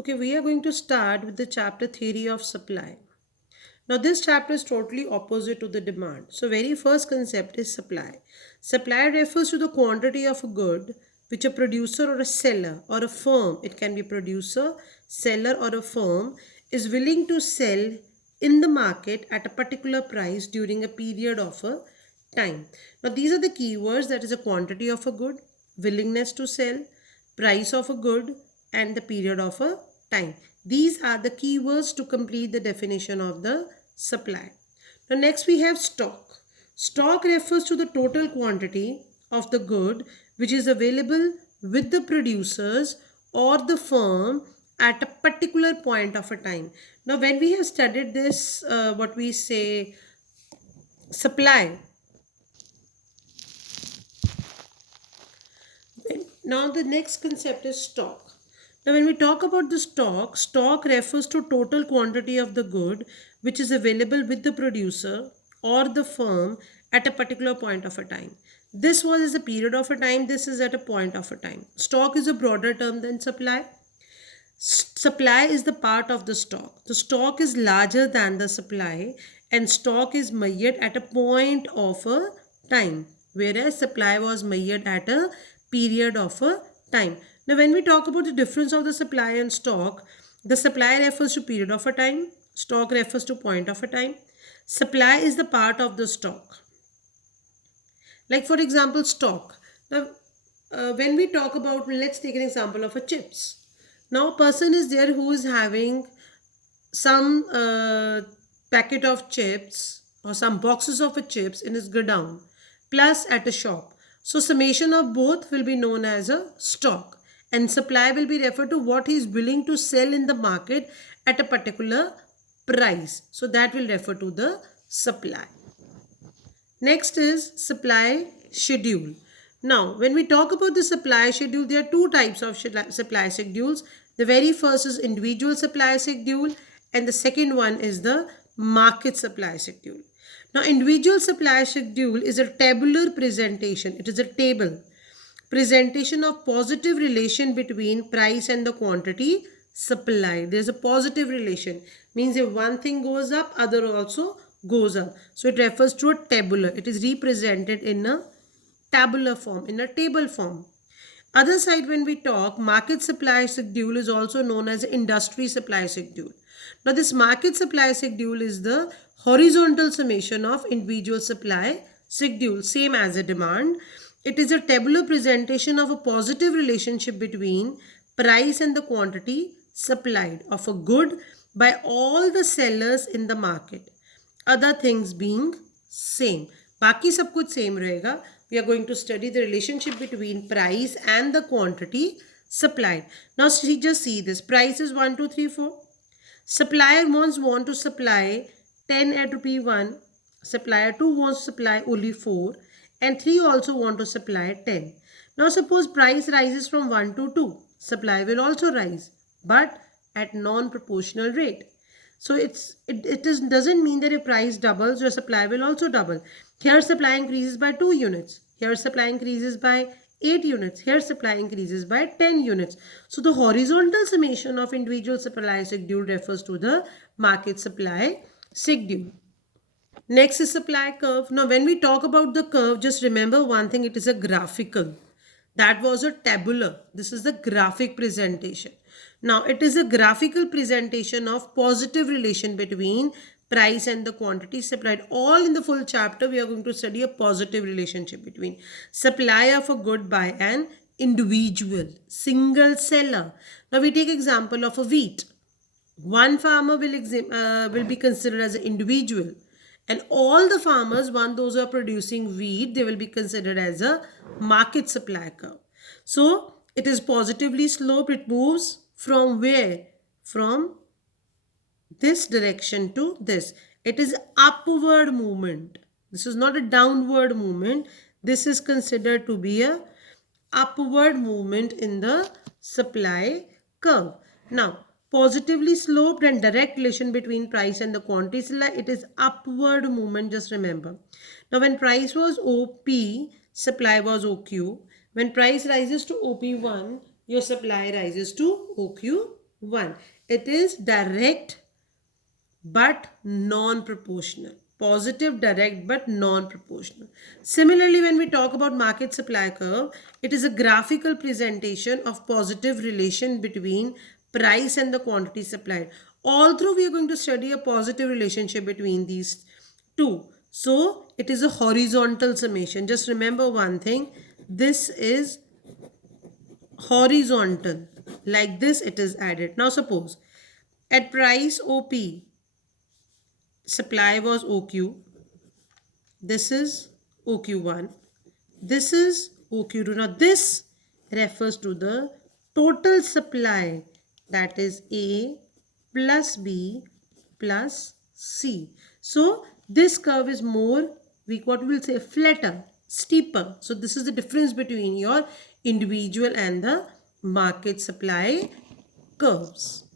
Okay, we are going to start with the chapter Theory of Supply. Now, this chapter is totally opposite to the demand. So, very first concept is supply. Supply refers to the quantity of a good which a producer or a seller or a firm, it can be producer, seller, or a firm, is willing to sell in the market at a particular price during a period of a time. Now, these are the keywords, that is a quantity of a good, willingness to sell, price of a good, and the period of a time. These are the keywords to complete the definition of the supply. Now next we have stock. Stock refers to the total quantity of the good which is available with the producers or the firm at a particular point of a time. Now when we have studied this, what we say, supply. Now the next concept is stock. Now when we talk about the stock, stock refers to total quantity of the good which is available with the producer or the firm at a particular point of a time. This was as a period of a time, this is at a point of a time. Stock is a broader term than supply. Supply is the part of the stock. The stock is larger than the supply and stock is measured at a point of a time, whereas supply was measured at a period of a time. Now when we talk about the difference of the supply and stock, the supply refers to period of a time, stock refers to point of a time. Supply is the part of the stock. Like for example, stock. Now when we talk about, let's take an example of a chips. Now a person is there who is having some packet of chips or some boxes of a chips in his godown plus at a shop. So summation of both will be known as a stock, and supply will be referred to what he is willing to sell in the market at a particular price. So that will refer to the supply. Next is supply schedule. Now, when we talk about the supply schedule, there are two types of supply schedules. The very first is individual supply schedule, and the second one is the market supply schedule. Now, individual supply schedule is a tabular presentation. It is a table presentation of positive relation between price and the quantity supplied. There's a positive relation, means if one thing goes up, other also goes up. So it refers to a tabular. It is represented in a tabular form, in a table form. Other side, when we talk, market supply schedule is also known as industry supply schedule. Now this market supply schedule is the horizontal summation of individual supply schedule, same as a demand. It is a tabular presentation of a positive relationship between price and the quantity supplied of a good by all the sellers in the market. Other things being same. बाकी सब कुछ same रहेगा. We are going to study the relationship between price and the quantity supplied. Now just see this. Price is 1, 2, 3, 4. Supplier want to supply 10 at rupee 1. Supplier 2 wants to supply only 4. And 3 also want to supply 10. Now suppose price rises from 1 to 2. Supply will also rise, but at non-proportional rate. So doesn't mean that if price doubles, your supply will also double. Here supply increases by 2 units. Here supply increases by 8 units. Here supply increases by 10 units. So the horizontal summation of individual supply schedule refers to the market supply schedule. Next is supply curve. Now when we talk about the curve, just remember one thing, it is a graphical. That was a tabular. This is the graphic presentation. Now it is a graphical presentation of positive relation between price and the quantity supplied. All in the full chapter we are going to study a positive relationship between supply of a good by an individual, single seller. Now we take example of a wheat. One farmer will be considered as an individual, and all the farmers, those who are producing wheat, they will be considered as a market supply curve. So it is positively sloped. It moves from where? From this direction to this. It is upward movement. This is not a downward movement. This is considered to be a upward movement in the supply curve. Now, positively sloped and direct relation between price and the quantity supply, it is upward movement, just remember. Now, when price was OP, supply was OQ. When price rises to OP1, your supply rises to OQ2. 1. It is direct but non-proportional. Positive, direct, but non-proportional. Similarly, when we talk about market supply curve, it is a graphical presentation of positive relation between price and the quantity supplied. Although we are going to study a positive relationship between these two. So, it is a horizontal summation. Just remember one thing. This is horizontal. Like this, it is added. Now, suppose at price OP, supply was OQ. This is OQ1. This is OQ2. Now this refers to the total supply, that is A plus B plus C. So this curve is more, what we will say, flatter, steeper. So this is the difference between your individual and the market supply curves.